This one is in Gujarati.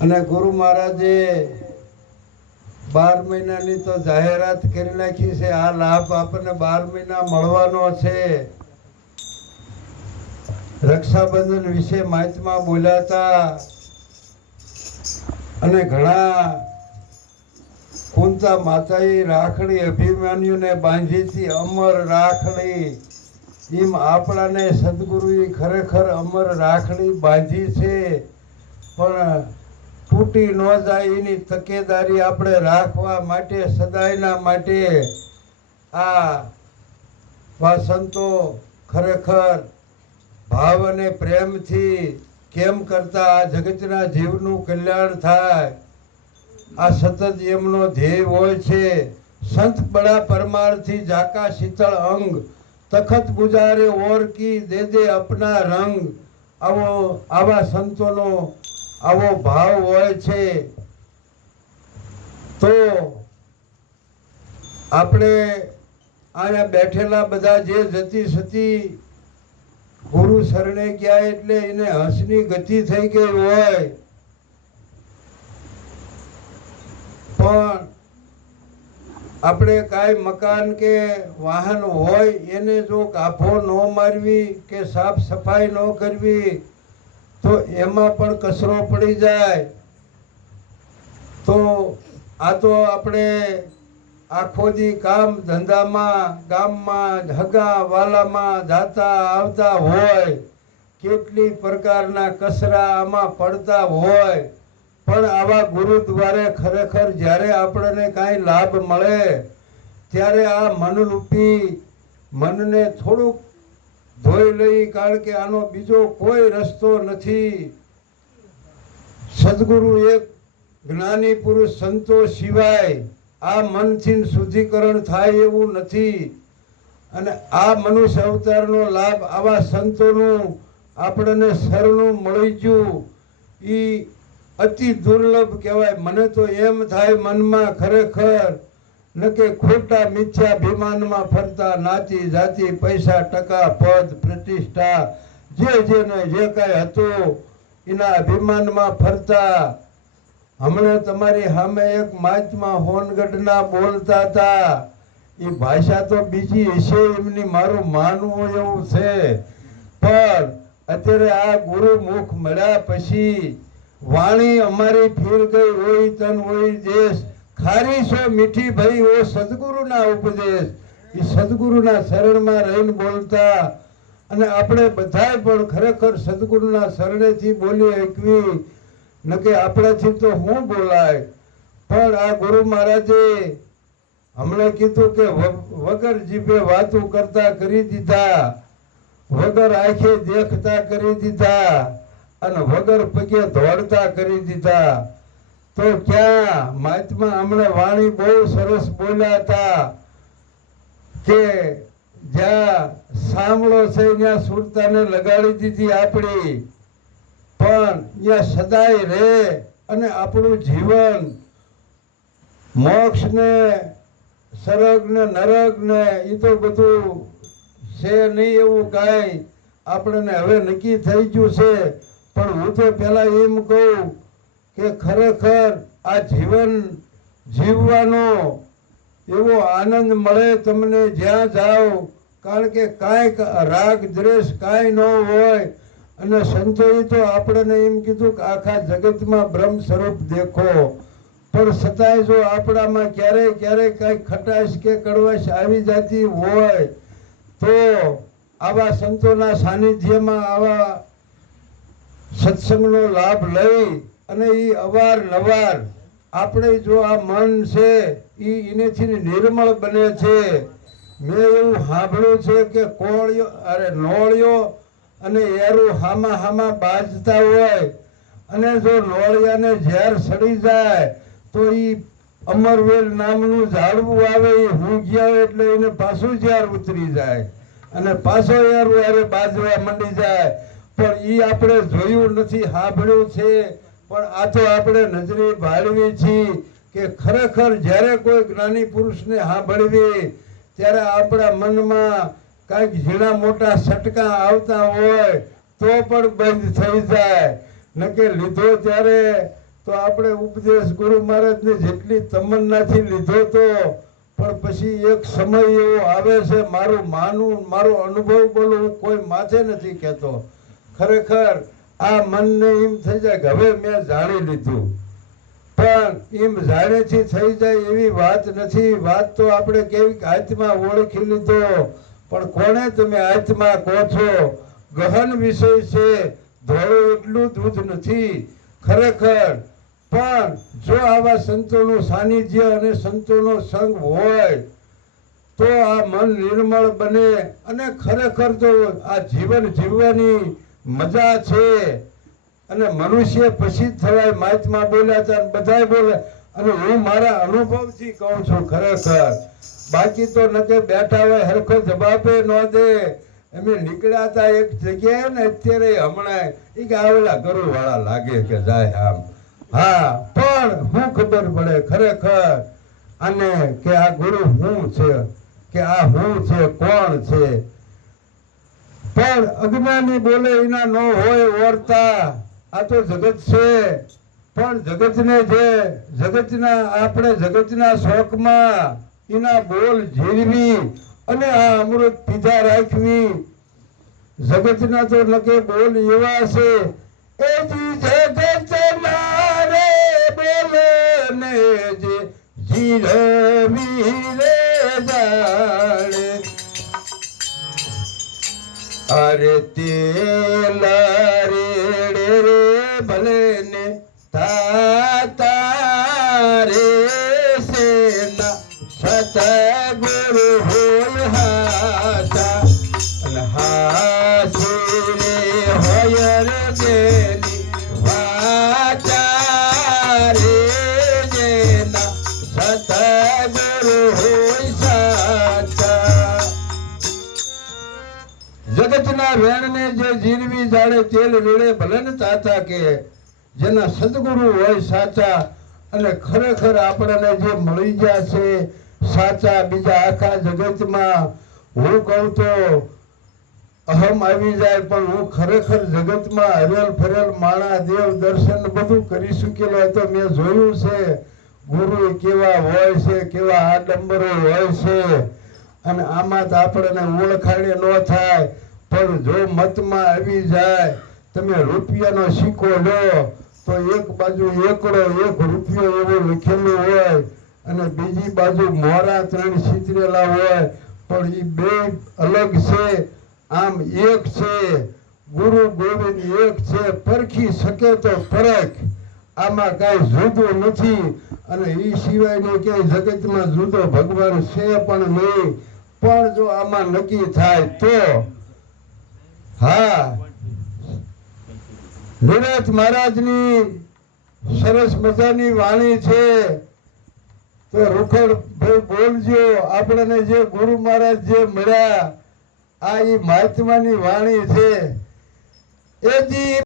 અને ગુરુ મહારાજે બાર મહિનાની તો જાહેરાત કરી નાખી છે. આ લાભ આપણને બાર મહિના મળવાનો છે. રક્ષાબંધન વિશે માહિતીમાં બોલ્યા અને ઘણા કુંતા માતાએ રાખડી અભિમાન્યુને બાંધીતી અમર રાખડી. એમ આપણાને સદગુરુએ ખરેખર અમર રાખડી બાંધી છે. પણ તૂટી ન જાય એની તકેદારી આપણે રાખવા માટે, સદાયના માટે. આ વાસંતો ખરેખર ભાવ અને પ્રેમથી કેમ કરતા આ જગતના જીવનું કલ્યાણ થાય? આ સતત એમનો ધ્યેય હોય છે. સંત બડા પરમારથી જાકા શીતળ અંગ, તખત ગુજારે ઓર કી દે દે અપના રંગ. આવો, આવા સંતોનો આવો ભાવ હોય છે, તો આપણે અહીંયા બેઠેલા બધા જે જતી સતી ગુરુ શરણે ગયા એટલે એને હસની ગતિ થઈ ગઈ હોય. પણ આપણે કાંઈ મકાન કે વાહન હોય, એને જો કાફો ન મારવી કે સાફ સફાઈ ન કરવી તો એમાં પણ કચરો પડી જાય. તો આ તો આપણે આખો દી કામ ધંધામાં, ગામમાં, હગા, વાલામાં જાતા આવતા હોય. કેટલી પ્રકારના કચરા આમાં પડતા હોય. પણ આવા ગુરુદ્વારે ખરેખર જ્યારે આપણને કાંઈ લાભ મળે, ત્યારે આ મનરૂપી મનને થોડુંક ધોઈ લઈ, કારણ કે આનો બીજો કોઈ રસ્તો નથી. સદગુરુ એક જ્ઞાની પુરુષ સંતો સિવાય આ મનથી શુદ્ધિકરણ થાય એવું નથી. અને આ મનુષ્ય અવતારનો લાભ આવા સંતોનું આપણને સરનું મળી ગયું. એ અતિ દુર્લભ કહેવાય. મને તો એમ થાય મનમાં ખરેખર નકે ખોટા મિથ્યાભિમાનમાં ફરતા નાતી જાતિ પૈસા, ટકા, પદ, પ્રતિષ્ઠા, જે જેને જે કાંઈ હતું, એના અભિમાનમાં ફરતા. હમણાં તમારી સામે એક માચમાં હોનગઢના બોલતા હતા. એ ભાષા તો બીજી હશે, એમની મારું માનવું એવું છે. પણ અત્યારે આ ગુરુ મુખ મળ્યા પછી વાણી અમારી ફીર ગઈ હોય તન હોય દેશ. ખારી સો મીઠી ભાઈ, ઓ સદગુરુના ઉપદેશ. એ સદગુરુના શરણમાં રહીને બોલતા. અને આપણે બધાએ પણ ખરેખર સદગુરુના શરણેથી બોલી શકવી નકે આપણાથી તો હું બોલાય? પણ આ ગુરુ મહારાજે હમણાં કીધું કે વગર જીભે વાતો કરતા કરી દીધા. વગર આંખે દેખતા કરી દીધા. અને વગર પગે દોડતા કરી દીધા. તો ક્યાં? મહાત્મા હમણાં વાણી બહુ સરસ બોલ્યા હતા કે જ્યાં સાંભળો છે, ત્યાં સુરતાને લગાડી દીધી આપણી. પણ ત્યાં સદાય રહે અને આપણું જીવન મોક્ષ ને સરગ ને નરક ને એ તો બધું છે નહીં એવું કાંઈ. આપણને હવે નક્કી થઈ ગયું છે. પણ હું તો પહેલાં એમ કહું કે ખરેખર આ જીવન જીવવાનો એવો આનંદ મળે તમને જ્યાં જાઓ, કારણ કે કાંઈક રાગ દ્વેષ કાંઈ ન હોય. અને સંતોએ તો આપણને એમ કીધું કે આખા જગતમાં બ્રહ્મ સ્વરૂપ દેખો. પણ છતાંય જો આપણામાં ક્યારેય ક્યારેય કાંઈ ખટાશ કે કડવાશ આવી જતી હોય, તો આવા સંતોના સાનિધ્યમાં આવા સત્સંગનો લાભ લઈ અને એ અવારનવાર આપણે જો આ મન છે એ એનેથી નિર્મળ બને છે. મેં એવું સાંભળ્યું છે કે કોળિયો, અરે નોળિયો અને એરું હામા હામા બાજતા હોય. અને જો નોળિયાને ઝેર સડી જાય, તો એ અમરવેલ નામનું ઝાડવું આવે એ ગયા એટલે એને પાછું ઝેર ઉતરી જાય. અને પાછો એરું અરે બાજવા મંડી જાય. પણ એ આપણે જોયું નથી, સાંભળ્યું છે પણ આ તો આપણે નજરે ભાળવી છીએ કે ખરેખર જ્યારે કોઈ જ્ઞાની પુરુષને સાંભળવી ત્યારે આપણા મનમાં કાંઈક ઝીણા મોટા સટકા આવતા હોય તો પણ બંધ થઈ જાય. નકે લીધો ત્યારે તો આપણે ઉપદેશ ગુરુ મહારાજને જેટલી તમન્નાથી લીધો તો, પણ પછી એક સમય એવો આવે છે, મારું માનું મારો અનુભવ બોલું કોઈ માથે નથી કહેતો. ખરેખર આ મનને એમ થઈ જાય કે હવે મેં જાણી લીધું. પણ એમ જાણેથી થઈ જાય એવી વાત નથી. વાત તો આપણે કેવી હાથમાં ઓળખી લીધો. પણ કોને તમે હાથમાં કહો છો ગહન વિષય છે. ધોળું એટલું દૂધ નથી. ખરેખર. પણ જો આવા સંતોનું સાનિધ્ય અને સંતોનો સંગ હોય, તો આ મન નિર્મળ બને અને ખરેખર તો આ જીવન જીવવાની મજા છે. અને મનુષ્ય પછી થવાય મહાત્મા બોલ્યા હતા બધાય બોલે. અને હું મારા અનુભવથી કહું છું ખરેખર, બાકી તો નકે બેઠા હોય, હરખો જવાબે ન દે. અમે નીકળ્યા હતા એક જગ્યાએ ને અત્યારે હમણાં એ કે આવેલા ગરુવાળા લાગે કે જાય આમ. હા, પણ હું ખબર પડે ખરેખર અને કે આ ગુરુ હું છે, કે આ હું છે, કોણ છે? પણ અજ્ઞાની બોલે એના ન હોય ઓરતા આ તો જગત છે. પણ જગતને જે, જગતના, આપણે જગતના શોખમાં એના બોલ જીરવી અને આ અમૃત પીધા રાખવી. જગતના તો નકે બોલ એવા છે. એ જગત મારે બોલે ને જે જીરવી રે જાણે અરે તેલા જગતના વેણને જે જીરવી જાડે તેલ રેડે ભલે ને તાતા કે, જેના સદગુરુ હોય સાચા, અને ખરેખર આપણને જે મળી ગયા છે, સાચા બીજા આખા જગતમાં. હું કહું તો, અહમ આવી જાય, પણ હું ખરેખર જગતમાં હરેલ ફરેલ માણા દેવ દર્શન બધું કરી શકેલો હતો, મેં જોયું છે. ગુરુ કેવા હોય છે, કેવા આડંબરો હોય છે. અને આમાં તો આપણને ઓળખાણે ન થાય. પણ જો મતમાં આવી જાય, તમે રૂપિયાનો સિક્કો લો, તો એક બાજુ એકડો, એક રૂપિયો એવો લખેલો હોય અને બીજી બાજુ મોરા ત્રણ સિતરેલા હોય, પણ એ બે અલગ છે, આમ એક છે, ગુરુ ગોવિંદ એક છે, પરખી શકે તો પરખ. આમાં કાંઈ જુદું નથી અને એ સિવાયનો ક્યાંય જગતમાં જુદો ભગવાન છે પણ નહીં. પણ જો આમાં નક્કી થાય તો હા. મહારાજ મહારાજની સરસ મજાની વાણી છે. તો રૂખડ ભાઈ બોલજો, આપણને જે ગુરુ મહારાજ જે મળ્યા, આ ઈ મહાત્માની વાણી છે. એ જી